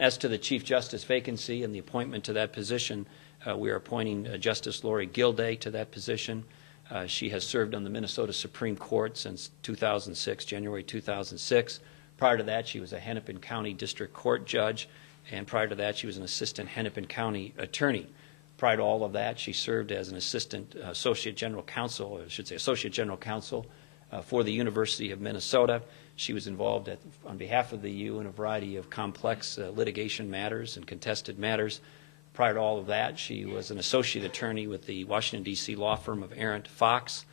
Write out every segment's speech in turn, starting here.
As to the Chief Justice vacancy and the appointment to that position, we are appointing Justice Lorie Gildea to that position. She has served on the Minnesota Supreme Court since 2006, January 2006. Prior to that, she was a Hennepin County District Court judge, and prior to that, she was an assistant Hennepin County attorney. Prior to all of that, she served as an assistant associate general counsel, or I should say associate general counsel for the University of Minnesota. She was involved on behalf of the U in a variety of complex litigation matters and contested matters. Prior to all of that, she was an associate attorney with the Washington, D.C. law firm of Arendt Fox.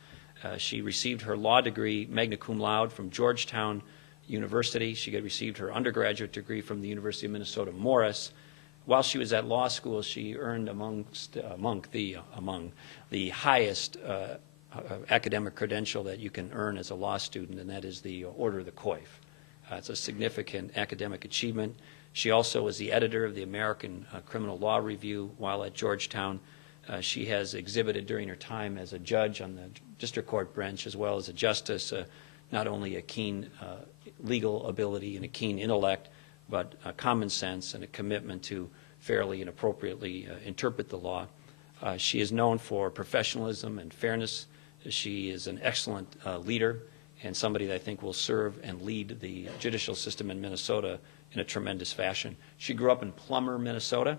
She received her law degree magna cum laude from Georgetown University. She had received her undergraduate degree from the University of Minnesota Morris. While she was at law school, she earned among the highest academic credential that you can earn as a law student, and that is the Order of the Coif. It's a significant academic achievement. She also was the editor of the American Criminal Law Review while at Georgetown. She has exhibited during her time as a judge on the district court bench as well as a justice not only a keen legal ability and a keen intellect, but a common sense and a commitment to fairly and appropriately interpret the law. She is known for professionalism and fairness. She is an excellent leader and somebody that I think will serve and lead the judicial system in Minnesota in a tremendous fashion. She grew up in Plummer, Minnesota.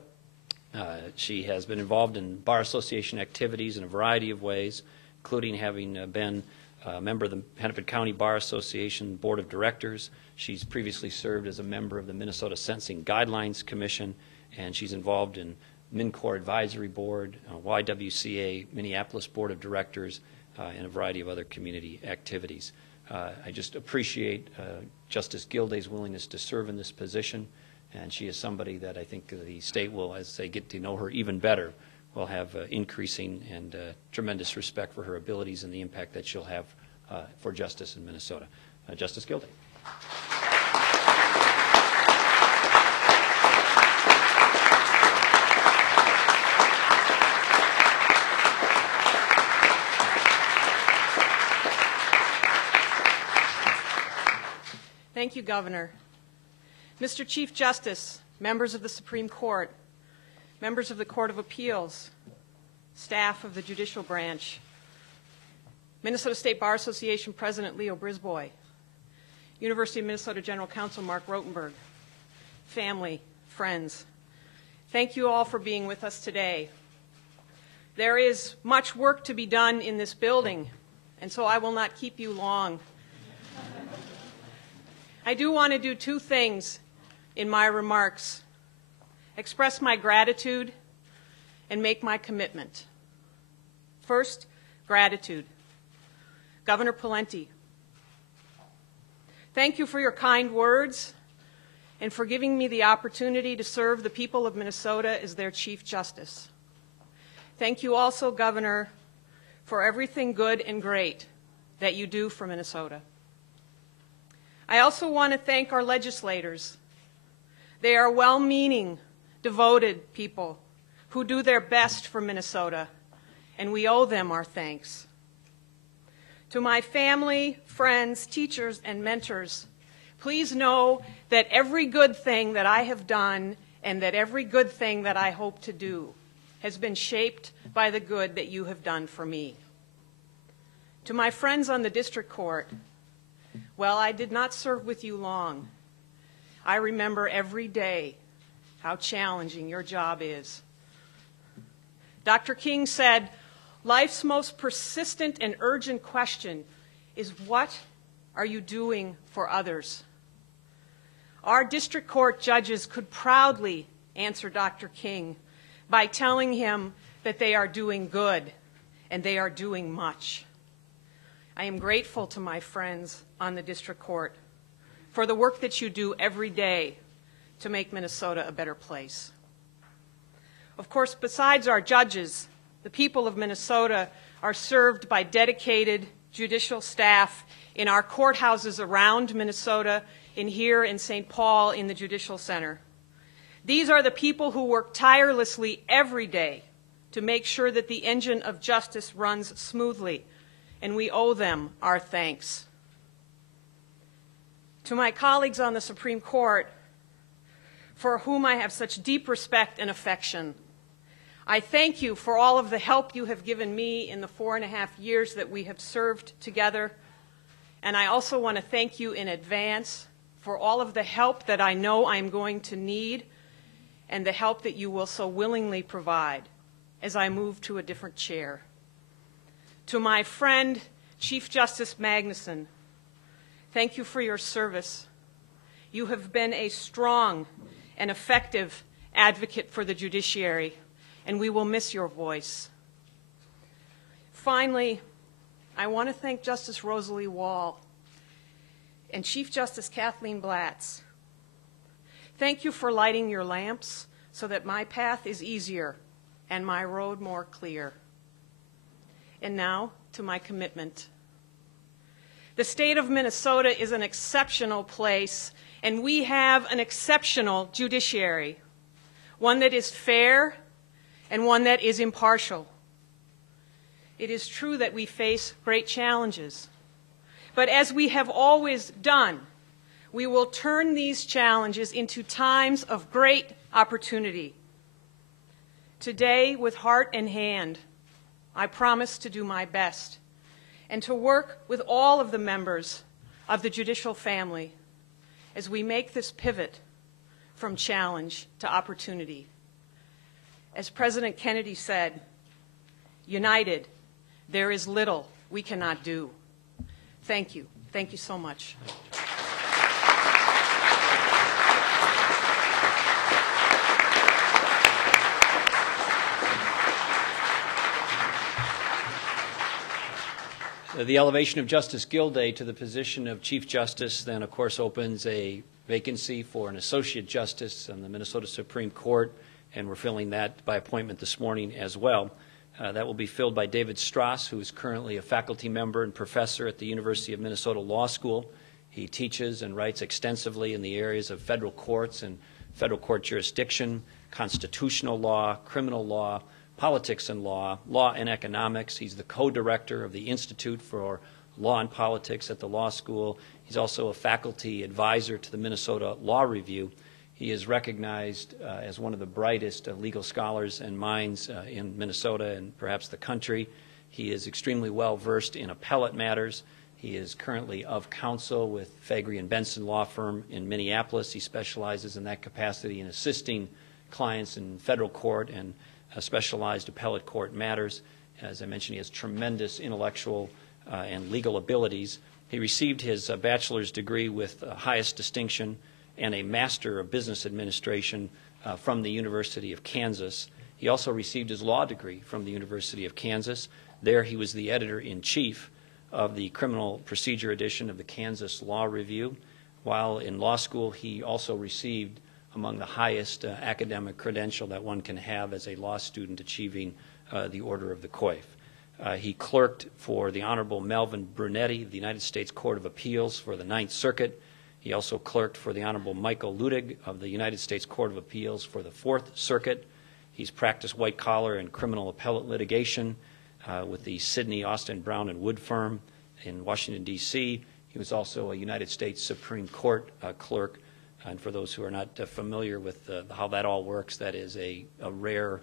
She has been involved in Bar Association activities in a variety of ways, including having been a member of the Hennepin County Bar Association Board of Directors. She's previously served as a member of the Minnesota Sentencing Guidelines Commission, and she's involved in MnCOR Advisory Board, YWCA Minneapolis Board of Directors, and a variety of other community activities. I just appreciate Justice Gildea's willingness to serve in this position, and she is somebody that I think the state will, as they get to know her even better, will have increasing and tremendous respect for her abilities and the impact that she'll have for justice in Minnesota. Justice Gildea. Thank you, Governor. Mr. Chief Justice, members of the Supreme Court, members of the Court of Appeals, staff of the Judicial Branch, Minnesota State Bar Association President Leo Brisbois, University of Minnesota General Counsel Mark Rotenberg, family, friends, thank you all for being with us today. There is much work to be done in this building, and so I will not keep you long. I do want to do two things in my remarks: express my gratitude and make my commitment. First, gratitude. Governor Pawlenty, thank you for your kind words and for giving me the opportunity to serve the people of Minnesota as their Chief Justice. Thank you also, Governor, for everything good and great that you do for Minnesota. I also want to thank our legislators. They are well-meaning, devoted people who do their best for Minnesota, and we owe them our thanks. To my family, friends, teachers, and mentors, please know that every good thing that I have done and that every good thing that I hope to do has been shaped by the good that you have done for me. To my friends on the district court, well, I did not serve with you long. I remember every day how challenging your job is. Dr. King said, life's most persistent and urgent question is, what are you doing for others? Our district court judges could proudly answer Dr. King by telling him that they are doing good and they are doing much. I am grateful to my friends on the district court for the work that you do every day to make Minnesota a better place. Of course, besides our judges, the people of Minnesota are served by dedicated judicial staff in our courthouses around Minnesota, here in St. Paul in the Judicial Center. These are the people who work tirelessly every day to make sure that the engine of justice runs smoothly, and we owe them our thanks. To my colleagues on the Supreme Court, for whom I have such deep respect and affection. I thank you for all of the help you have given me in the 4.5 years that we have served together, and I also want to thank you in advance for all of the help that I know I'm going to need and the help that you will so willingly provide as I move to a different chair. To my friend, Chief Justice Magnuson, thank you for your service. You have been a strong and effective advocate for the judiciary, and we will miss your voice. Finally, I want to thank Justice Rosalie Wall and Chief Justice Kathleen Blatz. Thank you for lighting your lamps so that my path is easier and my road more clear. And now to my commitment. The state of Minnesota is an exceptional place, and we have an exceptional judiciary, one that is fair and one that is impartial. It is true that we face great challenges, but as we have always done, we will turn these challenges into times of great opportunity. Today, with heart and hand, I promise to do my best and to work with all of the members of the judicial family as we make this pivot from challenge to opportunity. As President Kennedy said, united, there is little we cannot do. Thank you. Thank you so much. The elevation of Justice Gildea to the position of Chief Justice then, of course, opens a vacancy for an Associate Justice on the Minnesota Supreme Court, and we're filling that by appointment this morning as well. That will be filled by David Stras, who is currently a faculty member and professor at the University of Minnesota Law School. He teaches and writes extensively in the areas of federal courts and federal court jurisdiction, constitutional law, criminal law, politics and law, law and economics. He's the co-director of the Institute for Law and Politics at the law school. He's also a faculty advisor to the Minnesota Law Review. He is recognized as one of the brightest legal scholars and minds in Minnesota and perhaps the country. He is extremely well versed in appellate matters. He is currently of counsel with Faegre and Benson Law Firm in Minneapolis. He specializes in that capacity in assisting clients in federal court and specialized appellate court matters. As I mentioned, he has tremendous intellectual and legal abilities. He received his bachelor's degree with highest distinction and a Master of Business Administration from the University of Kansas. He also received his law degree from the University of Kansas. There he was the editor-in-chief of the Criminal Procedure Edition of the Kansas Law Review. While in law school, he also received among the highest academic credential that one can have as a law student, achieving the Order of the Coif. He clerked for the Honorable Melvin Brunetti of the United States Court of Appeals for the Ninth Circuit. He also clerked for the Honorable Michael Ludig of the United States Court of Appeals for the Fourth Circuit. He's practiced white-collar and criminal appellate litigation with the Sidney, Austin, Brown, and Wood firm in Washington, D.C. He was also a United States Supreme Court clerk. And for those who are not familiar with how that all works, that is a rare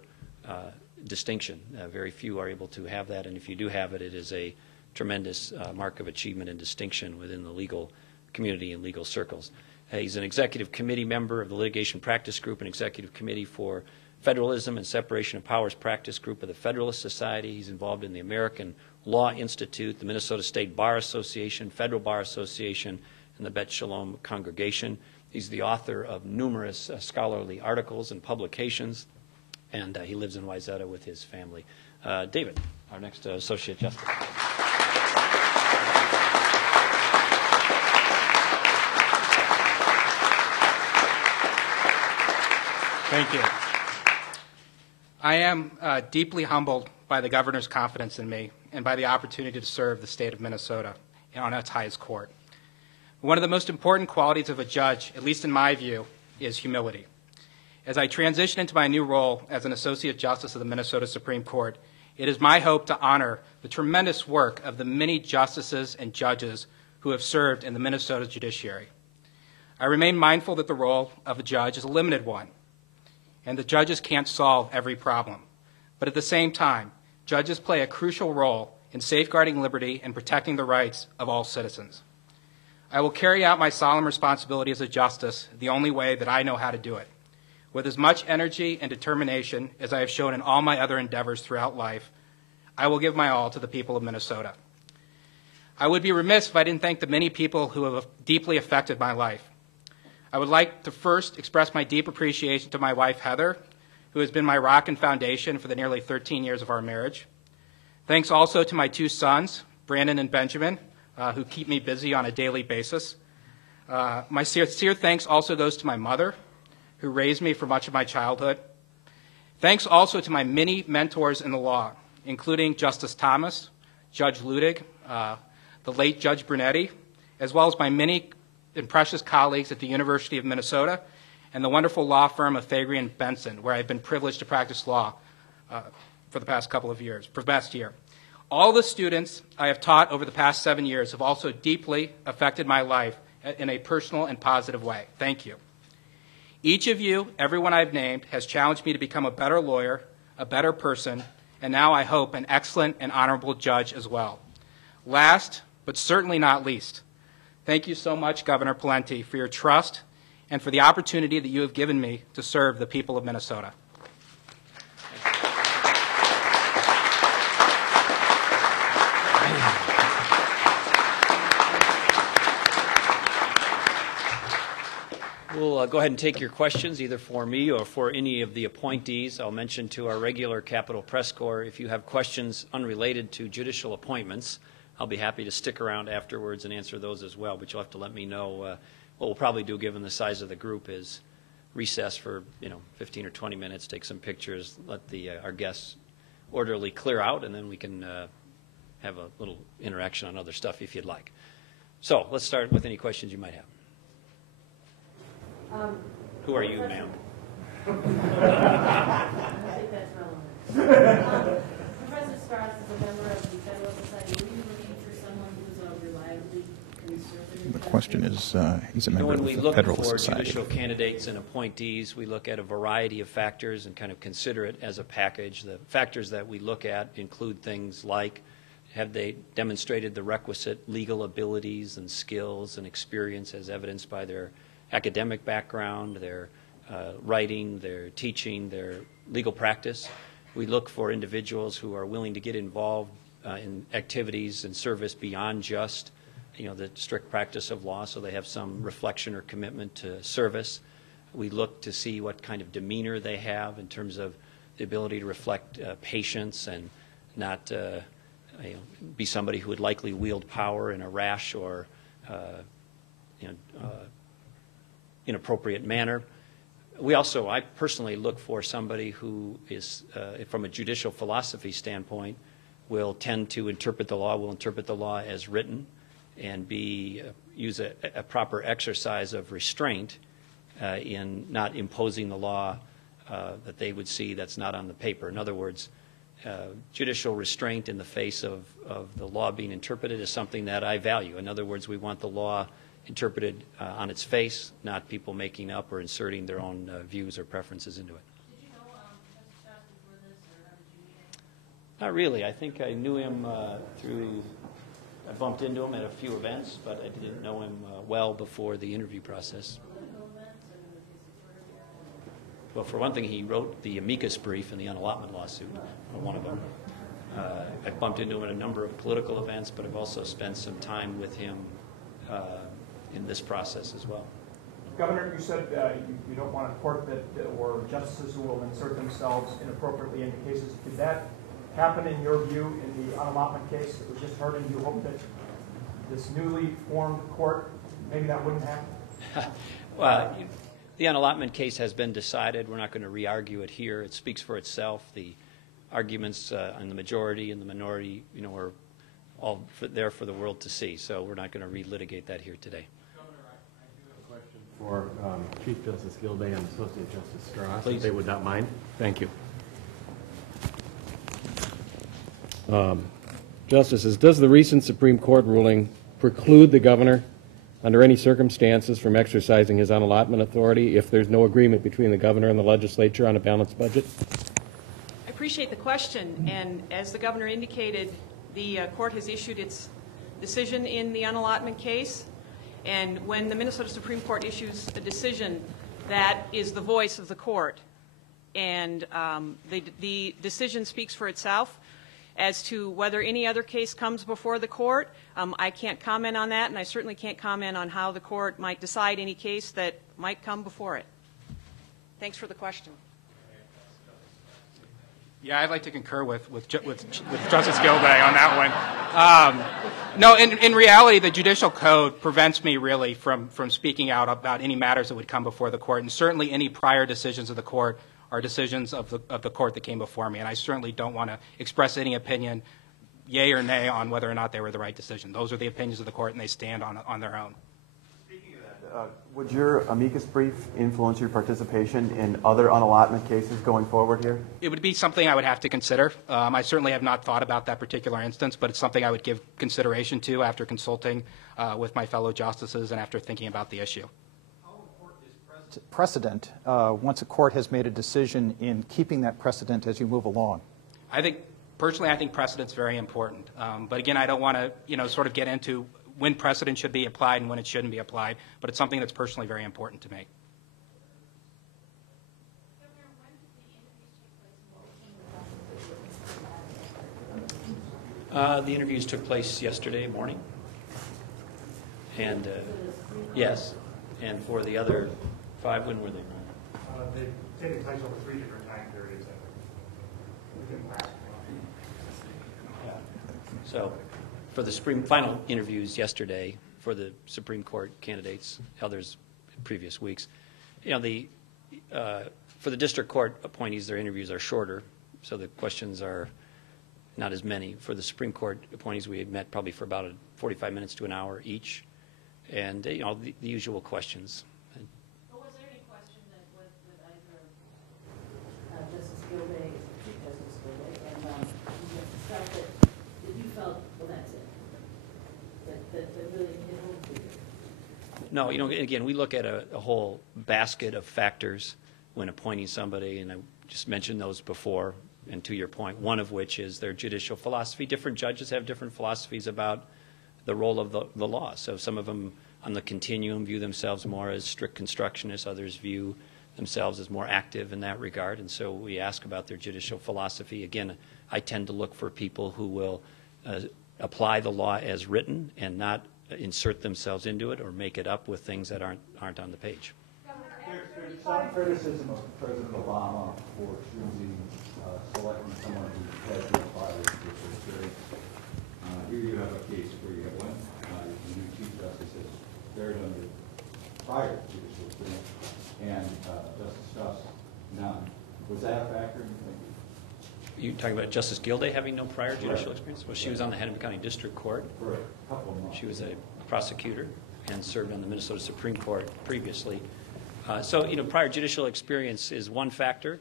distinction. Very few are able to have that, and if you do have it, it is a tremendous mark of achievement and distinction within the legal community and legal circles. He's an executive committee member of the Litigation Practice Group and executive committee for Federalism and Separation of Powers Practice Group of the Federalist Society. He's involved in the American Law Institute, the Minnesota State Bar Association, Federal Bar Association, and the Bet Shalom Congregation. He's the author of numerous scholarly articles and publications, and he lives in Wayzata with his family. David, our next Associate Justice. Thank you. I am deeply humbled by the governor's confidence in me and by the opportunity to serve the state of Minnesota on its highest court. One of the most important qualities of a judge, at least in my view, is humility. As I transition into my new role as an Associate Justice of the Minnesota Supreme Court, it is my hope to honor the tremendous work of the many justices and judges who have served in the Minnesota judiciary. I remain mindful that the role of a judge is a limited one, and the judges can't solve every problem. But at the same time, judges play a crucial role in safeguarding liberty and protecting the rights of all citizens. I will carry out my solemn responsibility as a justice the only way that I know how to do it, with as much energy and determination as I have shown in all my other endeavors throughout life. I will give my all to the people of Minnesota. I would be remiss if I didn't thank the many people who have deeply affected my life. I would like to first express my deep appreciation to my wife, Heather, who has been my rock and foundation for the nearly 13 years of our marriage. Thanks also to my two sons, Brandon and Benjamin, who keep me busy on a daily basis. My sincere thanks also goes to my mother, who raised me for much of my childhood. Thanks also to my many mentors in the law, including Justice Thomas, Judge Ludig, the late Judge Brunetti, as well as my many and precious colleagues at the University of Minnesota and the wonderful law firm of Faegre and Benson, where I've been privileged to practice law for the past year. All the students I have taught over the past 7 years have also deeply affected my life in a personal and positive way. Thank you. Each of you, everyone I've named, has challenged me to become a better lawyer, a better person, and now I hope an excellent and honorable judge as well. Last, but certainly not least, thank you so much, Governor Pawlenty, for your trust and for the opportunity that you have given me to serve the people of Minnesota. We'll go ahead and take your questions, either for me or for any of the appointees. I'll mention to our regular Capitol Press Corps, if you have questions unrelated to judicial appointments, I'll be happy to stick around afterwards and answer those as well, but you'll have to let me know. What we'll probably do, given the size of the group, is recess for 15 or 20 minutes, take some pictures, let our guests orderly clear out, and then we can have a little interaction on other stuff if you'd like. So let's start with any questions you might have. Who are you, ma'am? I think that's relevant. Professor Stras is a member of the Federal Society. Were you looking for someone who's a reliably conservative? The question is, he's a member of the Federal Society. When we look for judicial candidates and appointees, we look at a variety of factors and kind of consider it as a package. The factors that we look at include things like, have they demonstrated the requisite legal abilities and skills and experience as evidenced by their academic background, their writing, their teaching, their legal practice. We look for individuals who are willing to get involved in activities and service beyond just the strict practice of law, so they have some reflection or commitment to service. We look to see what kind of demeanor they have in terms of the ability to reflect patience and not be somebody who would likely wield power in a rash or inappropriate manner. I personally look for somebody who is, from a judicial philosophy standpoint, will tend to interpret the law as written, and use a proper exercise of restraint in not imposing the law that they would see that's not on the paper. In other words, judicial restraint in the face of the law being interpreted is something that I value. In other words, we want the law interpreted on its face, not people making up or inserting their own views or preferences into it. Did you know Professor Stras before this, or how did you meet him? Not really. I think I knew him I bumped into him at a few events, but I didn't know him well before the interview process. Political events, and his supporter? Well, for one thing, he wrote the amicus brief in the unallotment lawsuit, one of them. I bumped into him at a number of political events, but I've also spent some time with him in this process as well. Governor, you said you don't want a court that or justices who will insert themselves inappropriately into cases. Did that happen in your view in the unallotment case that was just heard, and you hope that this newly formed court, maybe that wouldn't happen? Well, the unallotment case has been decided. We're not going to re-argue it here. It speaks for itself. The arguments on the majority and the minority, are all there for the world to see. So we're not going to relitigate that here today. For Chief Justice Gildea and Associate Justice Stras, Please. if they would not mind. Thank you. Justices, does the recent Supreme Court ruling preclude the governor under any circumstances from exercising his unallotment authority if there's no agreement between the governor and the legislature on a balanced budget? I appreciate the question, and as the governor indicated, the court has issued its decision in the unallotment case, and when the Minnesota Supreme Court issues a decision, that is the voice of the court, and the decision speaks for itself. As to whether any other case comes before the court, I can't comment on that, and I certainly can't comment on how the court might decide any case that might come before it. Thanks for the question. Yeah, I'd like to concur with Justice Gildea on that one. No, in reality, the judicial code prevents me really from speaking out about any matters that would come before the court, and certainly any prior decisions of the court are decisions of the court that came before me, and I certainly don't want to express any opinion, yay or nay, on whether or not they were the right decision. Those are the opinions of the court, and they stand on their own. Speaking of that, would your amicus brief influence your participation in other unallotment cases going forward here? It would be something I would have to consider. I certainly have not thought about that particular instance, but it's something I would give consideration to after consulting with my fellow justices and after thinking about the issue. Precedent once a court has made a decision in keeping that precedent as you move along? Personally, I think precedent's very important. But again, I don't want to, sort of get into when precedent should be applied and when it shouldn't be applied. But it's something that's personally very important to me. The interviews took place yesterday morning. And yes, and for the other 5, when were they? They've taken place over 3 different time periods. So for the final interviews yesterday for the Supreme Court candidates, others in previous weeks, for the district court appointees, their interviews are shorter, so the questions are not as many. For the Supreme Court appointees, we had met probably for about 45 minutes to an hour each, and the usual questions. Was there any question that with either Justice Gildea, Chief Justice Gildea, and you felt well, that's it, that really hit home for you? No, again, we look at a whole basket of factors when appointing somebody, and I just mentioned those before, and to your point, one of which is their judicial philosophy. Different judges have different philosophies about the role of the law. So some of them on the continuum view themselves more as strict constructionists, others view themselves as more active in that regard, and so we ask about their judicial philosophy. Again, I tend to look for people who will apply the law as written and not insert themselves into it or make it up with things that aren't on the page. There's some criticism of President Obama for choosing, selecting someone who has no prior judicial experience. Here you have a case where you have one new Chief Justice has served under prior judicial experience, and Justice Stras none. Was that a factor in your thinking? You talking about Justice Gildea having no prior judicial experience? Well, she was on the Hennepin County District Court. For a couple of months. She was a prosecutor and served on the Minnesota Supreme Court previously. So, prior judicial experience is one factor,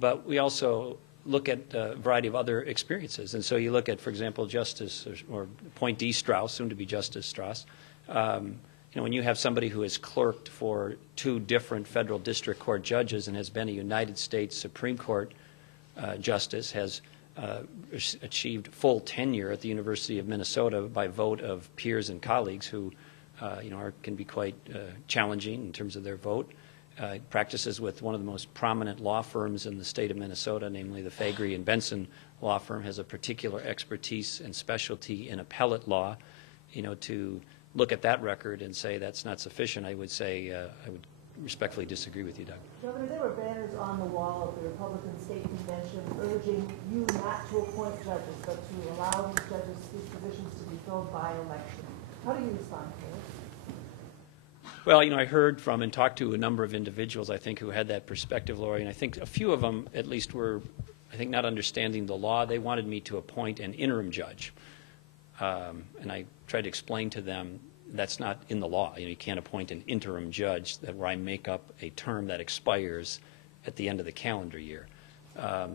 but we also look at a variety of other experiences. And so you look at, for example, Justice or appointee Stras, soon to be Justice Stras. When you have somebody who has clerked for 2 different federal district court judges and has been a United States Supreme Court justice, has achieved full tenure at the University of Minnesota by vote of peers and colleagues who can be quite challenging in terms of their vote. Practices with one of the most prominent law firms in the state of Minnesota, namely the Faegre and Benson law firm, has a particular expertise and specialty in appellate law. To look at that record and say that's not sufficient, I would say I would respectfully disagree with you, Doug. Governor, there were banners on the wall of the Republican State Convention urging you not to appoint judges, but to allow these judges, these positions to be filled by election. How do you respond to this? Well, I heard from and talked to a number of individuals, I think, who had that perspective, Lorie, and I think a few of them, at least, were, not understanding the law. They wanted me to appoint an interim judge, and I tried to explain to them that's not in the law. You can't appoint an interim judge where I make up a term that expires at the end of the calendar year.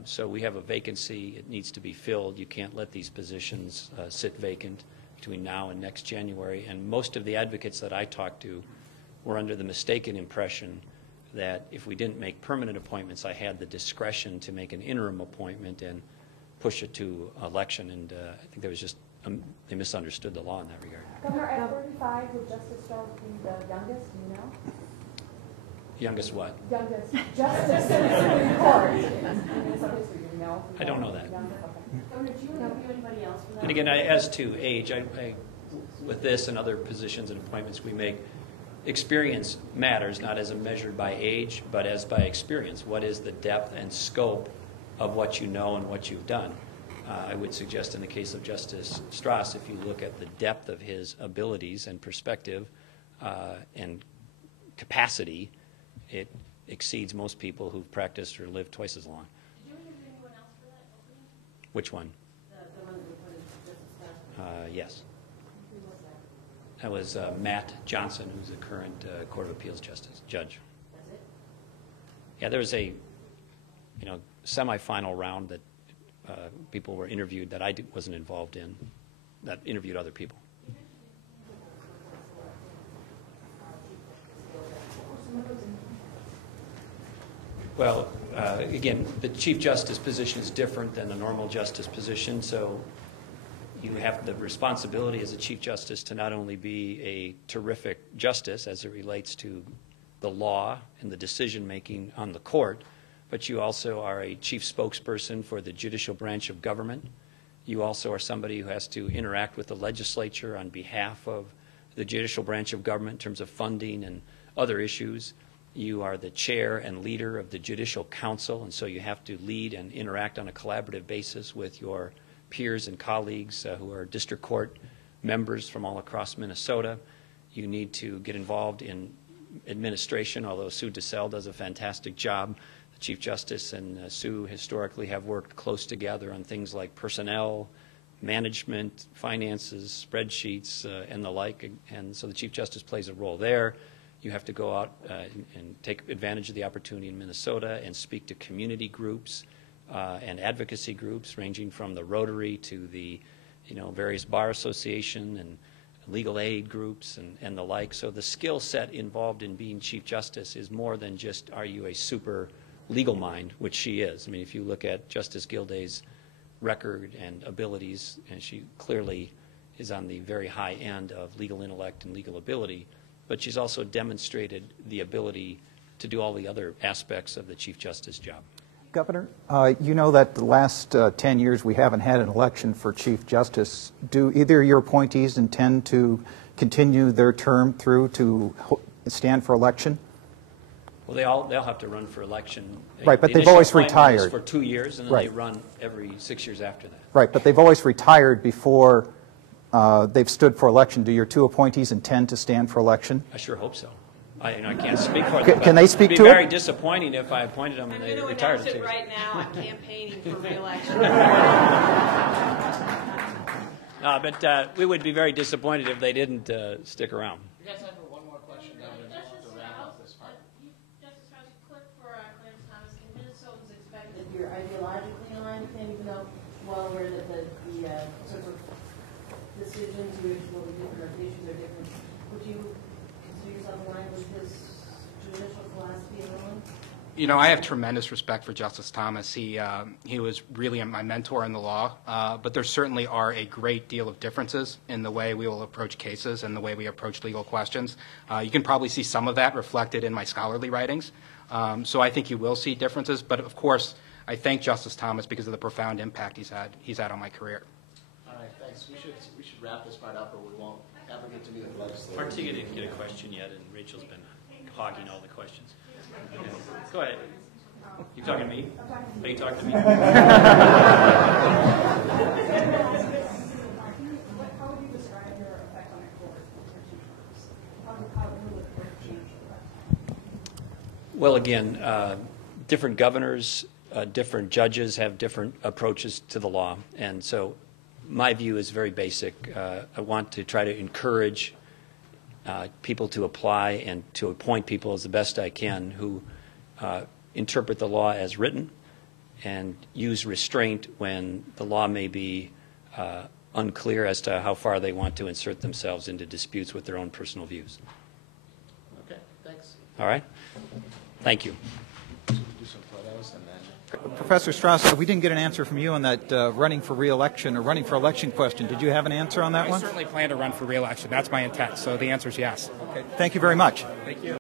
So we have a vacancy. It needs to be filled. You can't let these positions sit vacant. between now and next January. And most of the advocates that I talked to were under the mistaken impression that if we didn't make permanent appointments, I had the discretion to make an interim appointment and push it to election. And I think there was just they misunderstood the law in that regard. Governor, at 35, would Justice Stras be the youngest? Do you know? Youngest what? Youngest justice in the Supreme Court. In Minnesota history, do you know? I don't know that. Okay. Governor, do you interview anybody else for that? And again, as to age, with this and other positions and appointments we make, experience matters, not as measured by age, but as by experience. What is the depth and scope of what you know and what you've done? I would suggest in the case of Justice Stras, if you look at the depth of his abilities and perspective and capacity, it exceeds most people who've practiced or lived twice as long. Did you interview anyone else for that opening? Which one? The one that we put in Justice Stras? Yes. Who was that? That was Matt Johnson, who's the current Court of Appeals judge. That's it? Yeah, there was a semifinal round that people were interviewed that I wasn't involved in, that interviewed other people. Well, again, the Chief Justice position is different than the normal justice position, so you have the responsibility as a Chief Justice to not only be a terrific justice as it relates to the law and the decision-making on the court, but you also are a chief spokesperson for the judicial branch of government. You also are somebody who has to interact with the legislature on behalf of the judicial branch of government in terms of funding and other issues. You are the chair and leader of the Judicial Council, and so you have to lead and interact on a collaborative basis with your peers and colleagues who are district court members from all across Minnesota. You need to get involved in administration, although Sue DeSalle does a fantastic job. The Chief Justice and Sue historically have worked close together on things like personnel, management, finances, spreadsheets, and the like, and so the Chief Justice plays a role there. You have to go out and take advantage of the opportunity in Minnesota and speak to community groups and advocacy groups, ranging from the Rotary to the various bar association and legal aid groups and the like. So the skill set involved in being Chief Justice is more than just, are you a super legal mind, which she is. I mean, if you look at Justice Gildea's record and abilities, and she clearly is on the very high end of legal intellect and legal ability, but she's also demonstrated the ability to do all the other aspects of the Chief Justice job. Governor, you know that the last 10 years we haven't had an election for Chief Justice. Do either of your appointees intend to continue their term through to stand for election? Well, they'll have to run for election. Right, but the they've always initial appointment is retired. for 2 years, and then Right. they run every 6 years after that. Right, but they've always retired before they've stood for election. Do your two appointees intend to stand for election? I sure hope so. I can't speak for them. Can they speak to it? It'd be very it? disappointing if I appointed them and they I'm going to retired announce at it 6. right now. I'm campaigning for re-election. But we would be very disappointed if they didn't stick around. You guys have one more question, Governor, to wrap up this part. Justice Stras, you clerk for Clarence Thomas. Can Minnesotans expect that you're ideologically aligned with him, even though well aware that the sort of decisions which will be different, or the issues are different? Would you consider yourself aligned with his judicial philosophy and ruling? You know, I have tremendous respect for Justice Thomas. He was really my mentor in the law, but there certainly are a great deal of differences in the way we will approach cases and the way we approach legal questions. You can probably see some of that reflected in my scholarly writings. So I think you will see differences, but of course, I thank Justice Thomas because of the profound impact he's had on my career. All right, thanks. We should wrap this part up, or we won't ever get to meet with the legislature. Martika didn't get a question yet, and Rachel's been hogging all the questions. Go ahead. You talking to me? Are you talking to me? How would you describe your effect on the court? How will the court change? Well, again, different governors, different judges have different approaches to the law, and so my view is very basic. I want to try to encourage people to apply and to appoint people as the best I can who interpret the law as written and use restraint when the law may be unclear as to how far they want to insert themselves into disputes with their own personal views. Okay, thanks. All right? Thank you. Do some photos and then. Professor Stras, we didn't get an answer from you on that running for re-election or running for election question. Did you have an answer on that I one? certainly plan to run for re-election. That's my intent. So the answer is yes. Okay. Thank you very much. Thank you.